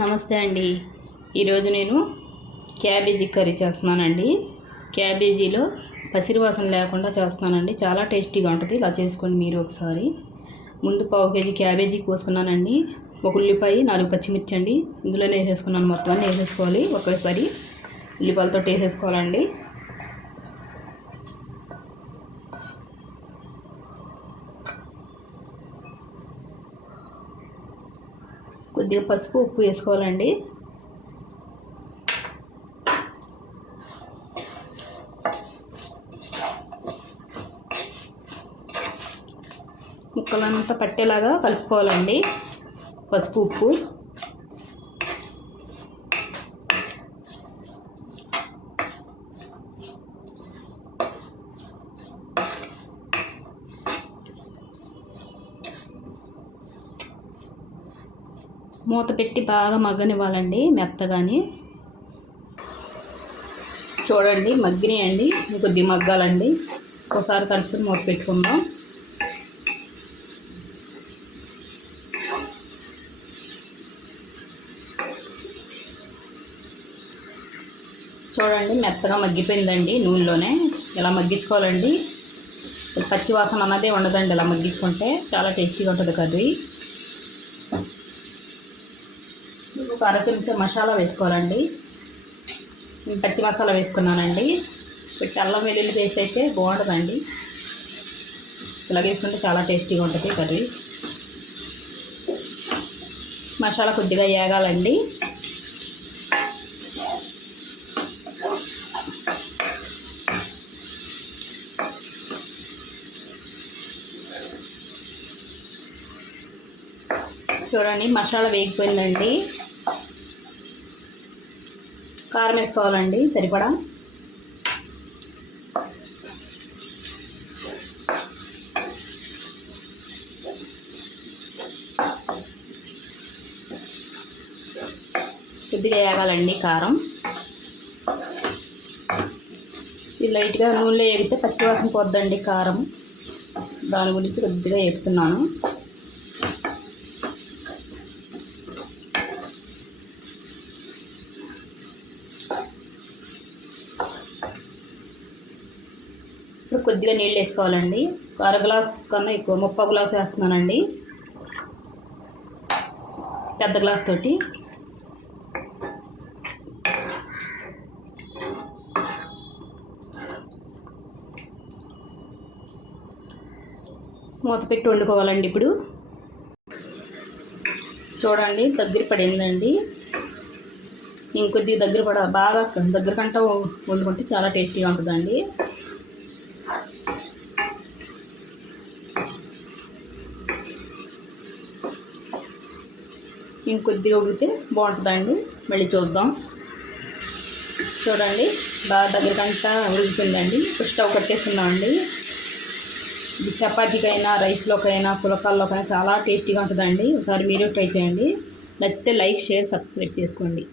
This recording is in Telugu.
నమస్తే అండి. ఈరోజు నేను క్యాబేజీ కర్రీ చేస్తున్నానండి. క్యాబేజీలో పసిరివాసన లేకుండా చేస్తున్నానండి. చాలా టేస్టీగా ఉంటుంది. ఇలా చేసుకోండి మీరు ఒకసారి. ముందు పావు కేజీ క్యాబేజీ కోసుకున్నానండి. ఒక ఉల్లిపాయ నాలుగు పచ్చిమిర్చి అండి. ఇందులోనే వేసేసుకున్నాను మొత్తం అన్నీ వేసేసుకోవాలి. ఒకేసారి ఉల్లిపాయలతో వేసేసుకోవాలండి. కొద్దిగా పసుపు ఉప్పు వేసుకోవాలండి. ముక్కలంతా పట్టేలాగా కలుపుకోవాలండి. పసుపు ఉప్పు. మూత పెట్టి బాగా మగ్గనివ్వాలండి మెత్తగాని. చూడండి మగ్గినాయండి. కొద్ది మగ్గాలండి. ఒకసారి కలుపుకొని మూత పెట్టుకుందాం. చూడండి మెత్తగా మగ్గిపోయిందండి నూనెలోనే. ఇలా మగ్గించుకోవాలండి? పచ్చి వాసన అన్నదే ఉండదండి ఇలా మగ్గించుకుంటే. చాలా టేస్టీగా ఉంటుంది కర్రీ ఒక అర చెంచా మసాలా వేసుకోవాలండి. నేను పచ్చి మసాలా వేసుకున్నానండి. పెట్టి అల్లం వెల్లుల్లి పేస్ట్ అయితే బాగుంటుందండి. ఇలా వేసుకుంటే చాలా టేస్టీగా ఉంటుంది కర్రీ. మసాలా కొద్దిగా ఏగాలండి చూడండి మసాలా వేగిపోయిందండి. కారం వేసుకోవాలండి సరిపడా? కొద్దిగా వేగాలండి కారం. ఇది లైట్గా నూనెలో వేగితే పచ్చివాసన పోద్దండి కారం. దాని గురించి కొద్దిగా వేపుతున్నాను ఇప్పుడు కొద్దిగా నీళ్ళు వేసుకోవాలండి. అర గ్లాస్ కన్నా ఎక్కువ ముప్పై గ్లాస్ వేస్తున్నానండి. పెద్ద గ్లాస్ తోటి. మూత పెట్టి వండుకోవాలండి ఇప్పుడు. చూడండి దగ్గర పడిందండి. ఇంకొద్ది దగ్గర పడ బాగా దగ్గర కంట వండుకుంటే చాలా టేస్టీగా ఉంటుందండి. ఇంకొద్దిగా ఉడికితే బాగుంటుందండి. మళ్ళీ చూద్దాం. చూడండి బాగా దగ్గరకంతా ఉడుకుతుందండి ఉడికిపోయిందండి ఇప్పుడు స్టవ్ కట్టేస్తున్నామండి. ఇది చపాతీకైనా రైస్లోకైనా పులకాల్లోకైనా చాలా టేస్టీగా ఉంటుందండి. ఒకసారి మీరు ట్రై చేయండి. నచ్చితే లైక్ షేర్ సబ్స్క్రైబ్ చేసుకోండి.